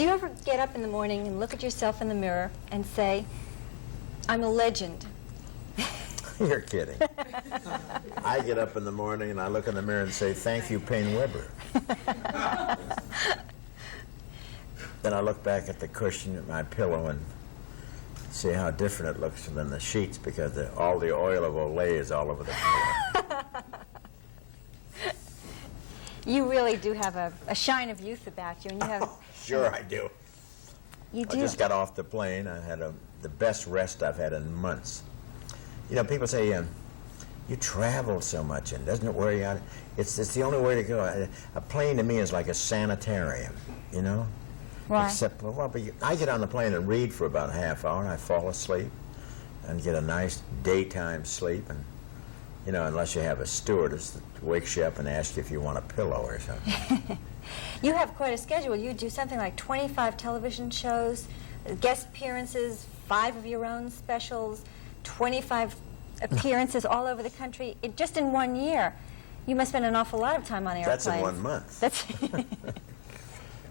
Do you ever get up in the morning and look at yourself in the mirror and say, I'm a legend? You're kidding. I get up in the morning and I look in the mirror and say, thank you, Paine-Webber. Then I look back at the cushion at my pillow and see how different it looks than the sheets because all the oil of Olay is all over the pillow. You really do have a shine of youth about you, and you have. Oh, sure I do. You do. I just got off the plane. I had the best rest I've had in months. You know, people say, you travel so much, and doesn't it wear you out? It's the only way to go. A plane to me is like a sanitarium, you know? Why? Except, well, but I get on the plane and read for about a half hour, and I fall asleep and get a nice daytime sleep. And, you know, unless you have a stewardess that wakes you up and asks you if you want a pillow or something. You have quite a schedule. You do something like 25 television shows, guest appearances, 5 of your own specials, 25 appearances all over the country, just in 1 year. You must spend an awful lot of time on airplanes. That's in 1 month. That's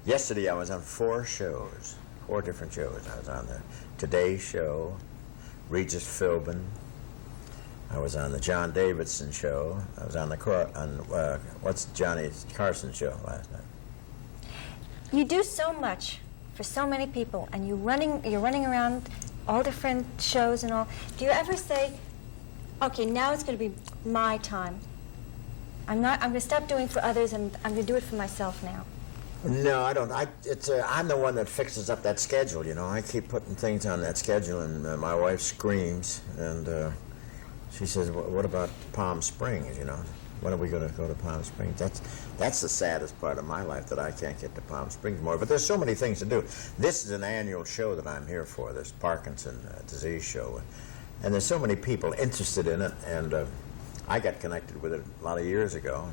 Yesterday I was on 4 shows, 4 different shows. I was on the Today Show, Regis Philbin. I was on the John Davidson Show. I was on what's Johnny Carson show last night. You do so much for so many people, and you're running around all different shows and all. Do you ever say, okay, now it's going to be my time. I'm going to stop doing for others, and I'm going to do it for myself now. No, I don't. I'm the one that fixes up that schedule, you know. I keep putting things on that schedule, and my wife screams, and she says, what about Palm Springs, you know? When are we going to go to Palm Springs? That's the saddest part of my life, that I can't get to Palm Springs more. But there's so many things to do. This is an annual show that I'm here for, this Parkinson disease show. And there's so many people interested in it, and I got connected with it a lot of years ago.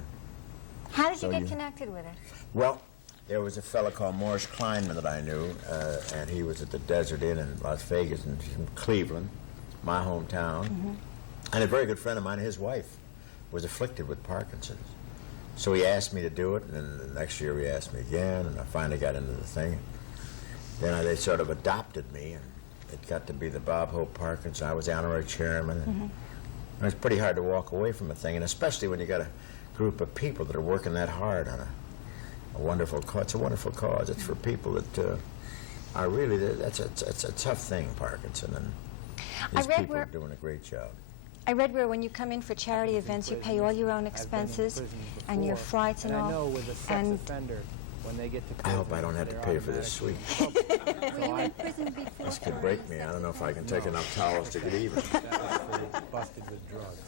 How did you get connected with it? Well, there was a fellow called Morris Kleinman that I knew, and he was at the Desert Inn in Las Vegas, and he's from Cleveland, my hometown. Mm-hmm. And a very good friend of mine, his wife, was afflicted with Parkinson's. So he asked me to do it, and then the next year he asked me again, and I finally got into the thing. Then they sort of adopted me, and it got to be the Bob Hope Parkinson. I was the honorary chairman, and it was pretty hard to walk away from a thing, and especially when you got a group of people that are working that hard on a wonderful cause. It's a wonderful cause. It's for people that are really, it's a tough thing, Parkinson, and these people are doing a great job. I read where when you come in for charity events, you pay all your own expenses and your flights and all. I know with a sex offender, when they get to prison, I hope I don't have to pay for this suite. Were you in prison before? This could break me. I don't know if I can take enough towels to get even. Busted with drugs.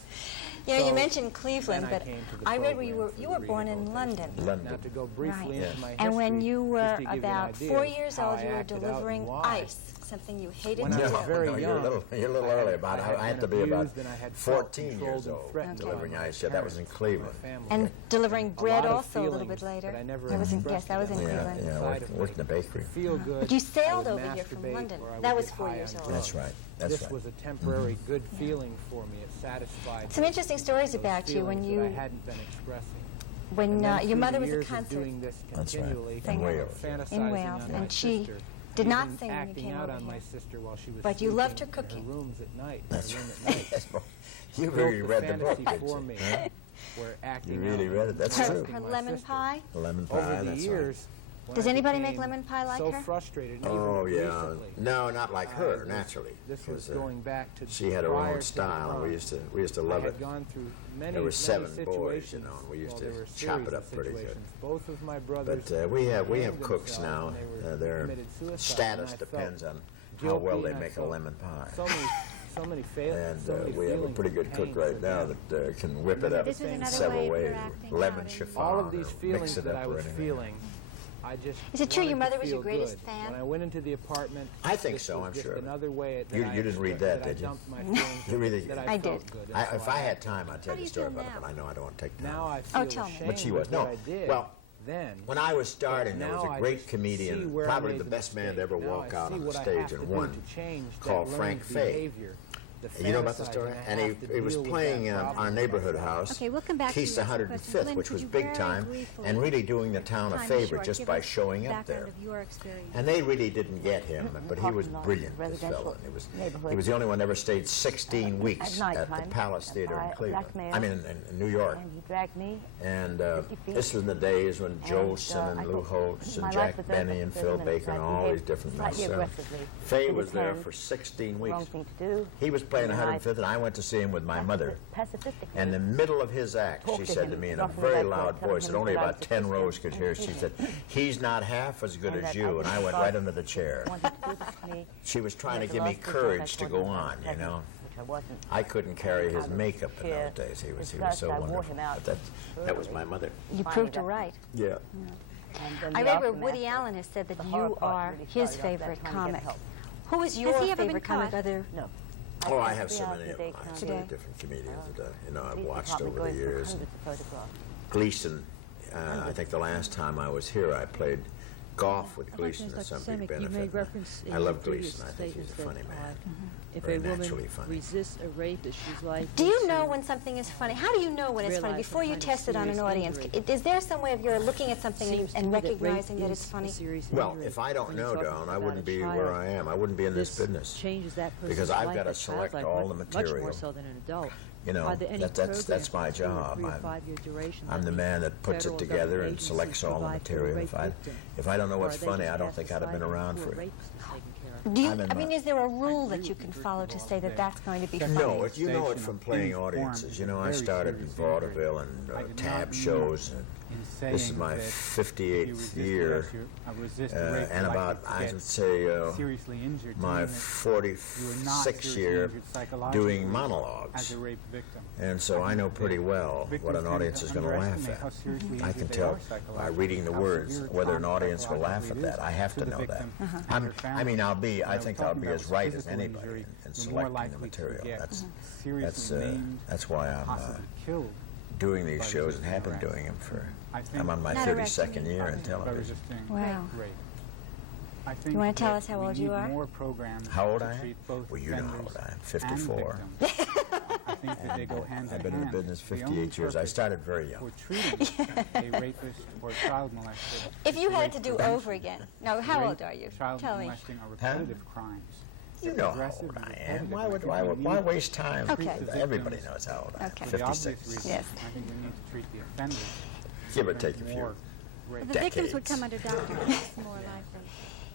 You know, you mentioned Cleveland, but I read where you were born in London. Now to go briefly into my history, and when you were just to give you an about idea 4 of years how old, I you were acted out delivering and why. ice, something you hated When to I was do. very you're a young, little early. I had to be about abused and I had felt 14 years controlled and old threatened by delivering my ice. Yeah, that was in parents, Cleveland. my family. And delivering bread lot of also a little bit feelings later. that I never That was in, expressed that was in to them. Cleveland. Yeah, worked in the bakery. Feel good. But you sailed I would over here from masturbate, London. or I would That was get 4 high years on old. That's right. That's This right. was a temporary good feeling for me. It satisfied Some interesting stories those about you when feelings that you, I hadn't been expressing. when And then your through mother the was a years of concert doing this That's right. continually, In Wales. fantasizing in Wales, on my and she sister, did not even sing when you acting came out over on my here. sister while she was But you loved her sleeping in cooking. her rooms at night. That's her room at night. right. You Built really read the book, fantasy didn't for you? me, Huh? where acting You really out read it. That's and true. trusting Her my lemon sister. pie? Lemon pie, Over the that's years, when Does I anybody make became lemon pie like so her? frustrated, right. even Oh, yeah. recently, No, not like I her, was- naturally. This was 'cause, going back to she had her prior own to the style, and we crime. used to I love had it. gone through many, There were many 7 boys, situations. you know, and we used Well, to there were chop it series up of pretty good. situations. Both of my brothers But we have hanged cooks now. themselves when Their committed suicide, status and I felt depends on how guilty, well they and I make a felt lemon pie. So many failures. And we have a pretty good cook right now that can whip it up This was in another several way of ways. her acting Lemon out and- chiffon, all of these or feelings mix it that up I or was anything. feeling, I just Is it true your wanted to mother was your feel greatest good. fan? When I went into the apartment, I think this so, was I'm just sure. Another way You didn't read that, did you? I dumped my feelings You really- that I I did. felt good, and so If I had time, I'd tell do you you a story feel about it, now? but I know I don't want to take time. now I feel tell me. ashamed But she was. of No. what I did Well, then. when I was starting, there was Now a I great just see comedian, where I probably made the the best man to mistake. ever Now walk I out see on the what I stage have to and do won, to change that called learned Frank Fay. behavior. the You know about the fantasize story? and And he was have to deal with playing that problem our neighborhood house, Okay, we'll come back to Keith's you. Some questions. 105th, Lynn, which could was you big very time, briefly, and really doing the town a time is favor short, just give by us showing up background there. of your experience. And they really didn't get him, but he was Parking lot, brilliant, this residential fellow. He neighborhood. was the only one that ever stayed 16 weeks at at the nighttime, Palace Theater by in a Cleveland. black male. I mean, in New York. And he dragged me. And 50 feet. this was in the days when Jolson I and Lou thought Holtz my and life Jack was Benny over and for Phil the minute. Baker and I all these behaved different slightly men. aggressively. Faye He was there turned. for 16 weeks. Wrong thing to do. He was playing And I 105th, and I went to see him with my mother. Pacifistically. And in the middle of his act, Talk she to said him, to me in a roughly very like that, loud telling voice that him only that I about was 10 a rows could hear, she said, "He's not half as good And as that you." I And I went thought right under the chair. wanted to do this to me. She was trying to At the give me last resort, courage I to go told him on, I you had know. which I wasn't. I couldn't carry his Out of makeup in chair. those days. He was Disgust, so I wore wonderful. him out But that was my mother. You Finally proved her got- right. Yeah. And then I the read where aftermath Woody of Allen has said that the you horror part are really his started off that favorite trying to get comic. help. Who is Has your he ever been favorite comic caught? other? No. Oh, I passed have so out many of today them. I have so Today. many different comedians that, I've People watched caught me over the going through years. hundreds of photographs. Gleason, I think the last time I was here, I played golf with Gleason at some big You made benefit. reference in I your love previous Gleason. I think he's a statements funny that, man. if Very a woman naturally funny. resists a rape, that she's likely Do you know to when something is funny? How do you know when it's funny? realize Before some you kind of test it on an serious audience, injury. is there some way of your looking at something seems to and me that rape recognizing that it's is a funny? serious Well, injury. if I don't When know, you're talking Dawn, I about wouldn't a be child, where I am. I wouldn't be in this business. changes that person's Because I've life, got to a child's select life, all the much material. more so than an adult. You know, Are there any that's my programs for a job. 3 or I'm- 5 year duration I'm that the man that puts it federal together government and selects agencies all the provide for a material. rape victim? If I don't know Or what's are they funny, just I don't cast think I'd have been aside around before for it. rape is taken care of? Do you, I'm in I mean, my- is there a rule that you can follow to say that that's going to be funny? No, you know it from playing audiences. You know, I started in vaudeville and tab shows. And this is my 58th year, and about, I would say, my 46th year doing monologues. And so I know pretty well what an audience is going to laugh at. I can tell by reading the words whether an audience will laugh at that. I have to know that. I think I'll be as right as anybody in selecting the material. That's why I'm doing these shows and have been doing them for, I'm on my Not 32nd year in television. Wow. You want to tell us how old you are? How old I am? Well, you know how old I am, 54. I think that they go hand I've in been in hand. the business The only 58 years. I purpose started very young. for treating a rapist or child molester. If you is had rape to do prevention. over again. Now, how Rape, old are you? Child Tell me. molesting are repetitive crimes. You They're know how aggressive old and I am. repetitive. Why waste time? Okay. Everybody knows how old I am. Okay. For the obvious 56. reason, Yes. I think we need to treat the offenders. Give or to take a prevent few. more rape. The victims would decades. come under Dr. Keith's more likely.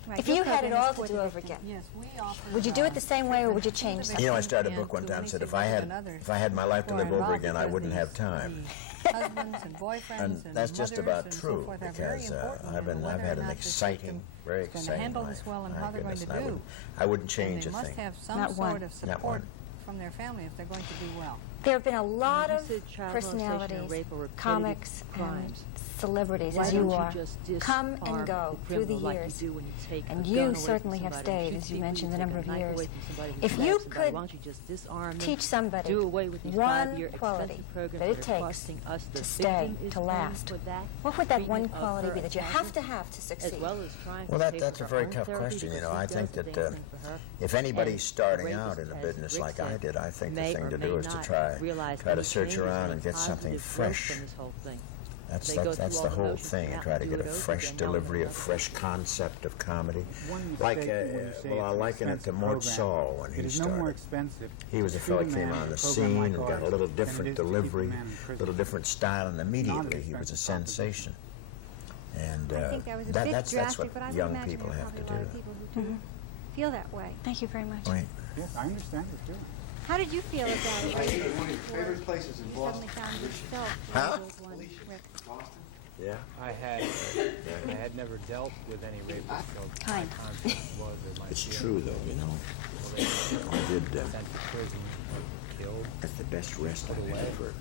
Right, If your you had it program is all for to the do over victim. again, Yes, we offer. would you do it the same way or would you change something? You know, I started a book one time and said if I had my life to live over again, I wouldn't have time. Husbands and boyfriends And and that's just mothers about and so true forth are very because important I've in had whether or an not this exciting, victim very is going to exciting handle life. this well and My how they're going goodness, to and do. I wouldn't change And a they must thing. have some Not one. sort of Not support one. from their family if they're going to do well. There have been a lot You of said child molestation and personalities, rape are repetitive comics, and crimes. celebrities, Why as don't you you are, just come disarm and go the through the criminal like years. you do when you take And a you gun away from certainly have somebody, stayed, shoot as you people, mentioned, the take number a of knife years. away from somebody who If stabbed you somebody, could why don't you just disarm them, teach somebody do away with these one 5-year quality expensive programs that it that are takes costing us, the to stay, victim is to paying last, for that what would that one treatment of quality her be that you attacker, have to as succeed? well as trying Well, to pay that's for a her very own tough therapy question. You because know, he I does think the that damn thing for her. if anybody's And starting rapist, out in a as business Rick like I said, did, I think the may thing or to may do is to not try realize to any search changes around or and get something positive growth fresh. from this whole thing. That's They go that's through the all the whole motions, thing, come and out try to and get do a it over fresh again, delivery, a over fresh concept of comedy. One Like, mistake when you say well, I it's an liken it to expensive Mort program. Saul when It he is no more started. expensive He was to a fellow treat came man on in the a program scene like and got a ours little than it different is to keep a delivery, man in prison. little different style, and immediately he was a expensive sensation. And I think that was a bit that's drastic, what but I would young imagine people there are have to probably a lot do. of people who do feel that way. Thank you very much. Right. Yes, I understand it too. How did you feel about it? One of your favorite places in You Boston. suddenly found yourself Huh? one of those ones, Rick. Boston? Yeah. I had never dealt with any rapists, so my Kind. concept was or my It's feeling true, though, you know. was I did. sent to prison or killed. That's the best rest I've had for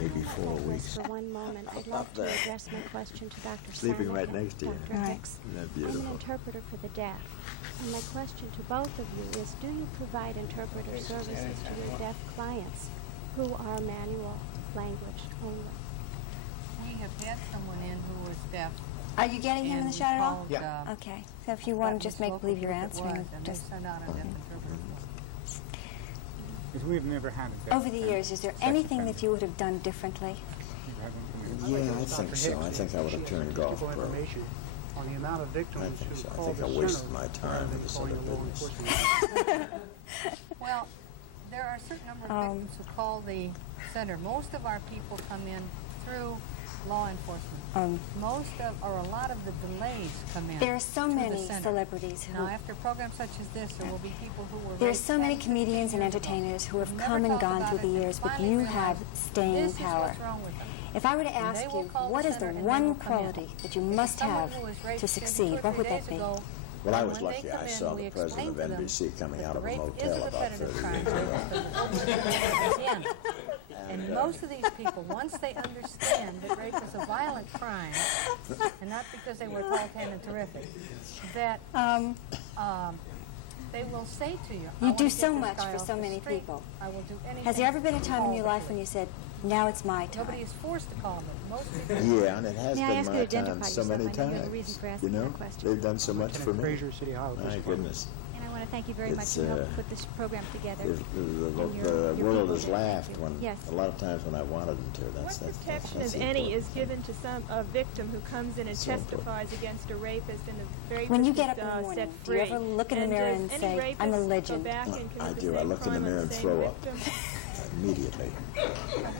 maybe 4 weeks. For one moment, I'd love to address my question to Dr. Sleeping right Sanigan, next to you. Dr. Right. Hicks. Isn't that I'm an beautiful? interpreter for the deaf, and my question to both of you is, do you provide interpreter services to your deaf clients who are manual language only? We have had someone in who was deaf. Are you getting him in and the shot at all? called, Yeah. Okay. So if you want to just make believe you're answering, And they just sent out a deaf interpreter. Because we've never had a death Over the years, is there sex anything offender. that you would have done differently? We've had one from Yeah, I think so. I think I would have turned golf pro. information on the amount of victims I think who so. I called think I the wasted center my rather time than with this calling other the law business. enforcement. Well, there are a certain number of victims who call the center. Most of our people come in through law enforcement. Most of, or a lot of the delays come in. There are so to the many center. celebrities who... Now, after programs such as this, there will be people who were There are raped so many 10, comedians 15 and years ago. entertainers who have Never come and talk gone about through it, the and years, but finally you realize have staying this power. Is what's wrong with them. If I were to And ask they will you, call what the is the center and they one will come in. quality that you If must someone have who was raped to 2 or succeed, what 3 would days that be? ago, Well, I and was when they lucky. come I in, saw we the president of explain to them NBC coming that out the of a rape motel is a about repetitive 30 crime. years ago. Again. And most of these people, once they understand that rape is a violent crime, and not because they were tall, tan, and terrific, that they will say to you, "I You want do to get so this much guy for off so the many street. people. I will do anything." Has there ever been a to time in call your the life when you police. said, now it's my time? Nobody is forced to call them. Most people. Yeah, and it has May I been ask you my to identify time so yourself? many I know you have a reason times. for You asking know, that question. they've done so much for Lieutenant me. Fraser, City Hall. My goodness. And I want to thank you very much It's, for helping put this program together. The your world people has that laughed thank you. when Yes. a lot of times when I wanted them to. That's What protection, that's if the any, is important given thing. to a victim who comes in and So important. testifies against a rapist and the very When you person get up in the is, morning, set do you free? ever look in the mirror does and any say, rapist I'm a go legend? back and commit I the do. same I look in the crime on mirror and same throw up victim? immediately.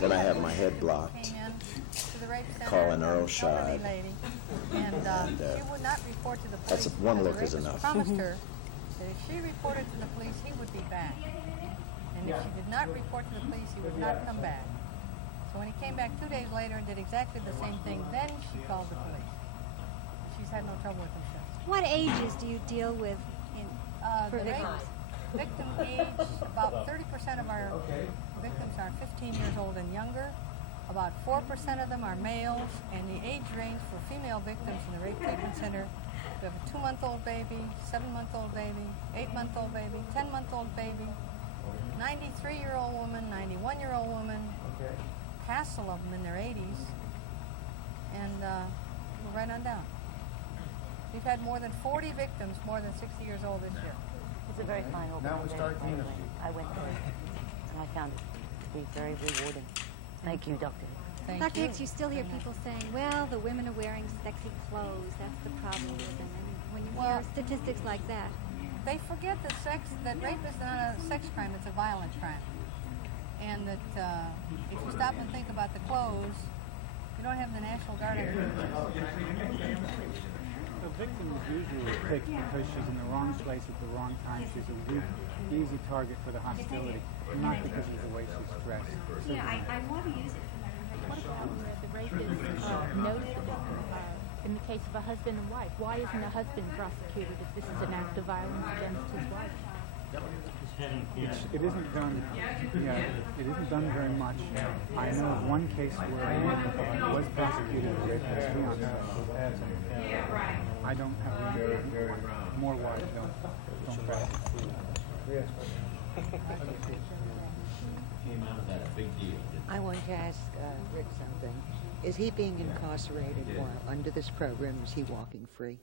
Then I have my head blocked. Came in to the rape center, Call an Earl elderly Scheib. lady, and she would not report to the police. That's one because look the is rapist enough. Promised her that if she reported to the police, he would be back, and if she did not report to the police, he would not come back. So when he came back 2 days later and did exactly the same thing, then she called the police. She's had no trouble with him since. What ages do you deal with for The victims? victim age, about 30% of our victims are 15 years old and younger. About 4% of them are males, and the age range for female victims in the Rape Treatment Center, we have a 2-month-old baby, 7-month-old baby, 8-month-old baby, 10-month-old baby, 93-year-old woman, 91-year-old woman, hassle of them in their 80s, and we're right on down. We've had more than 40 victims more than 60 years old this year. It's a very fine open day. I went there and I found it to be very rewarding. Thank you, Doctor. Thank Dr. you. Hicks, you still hear people saying, well, the women are wearing sexy clothes. That's the problem with them. And when you hear statistics like that, They forget that rape is not a sex crime, it's a violent crime. And that if you stop and think about the clothes, you don't have the National Guard on your The victim is usually picked because she's in the wrong place at the wrong time. She's a weak, easy target for the hostility, not because of the way she's dressed. I want to use it. What about where the rapist knows the victim? In the case of a husband and wife, why isn't the husband prosecuted if this is an act of violence against his wife? It isn't done. Yeah, it isn't done very much. I know of one case where a woman was prosecuted for rape by his fiance. I don't have more wives don't practice. I want to ask Rick something. Is he being incarcerated while under this program? Is he walking free?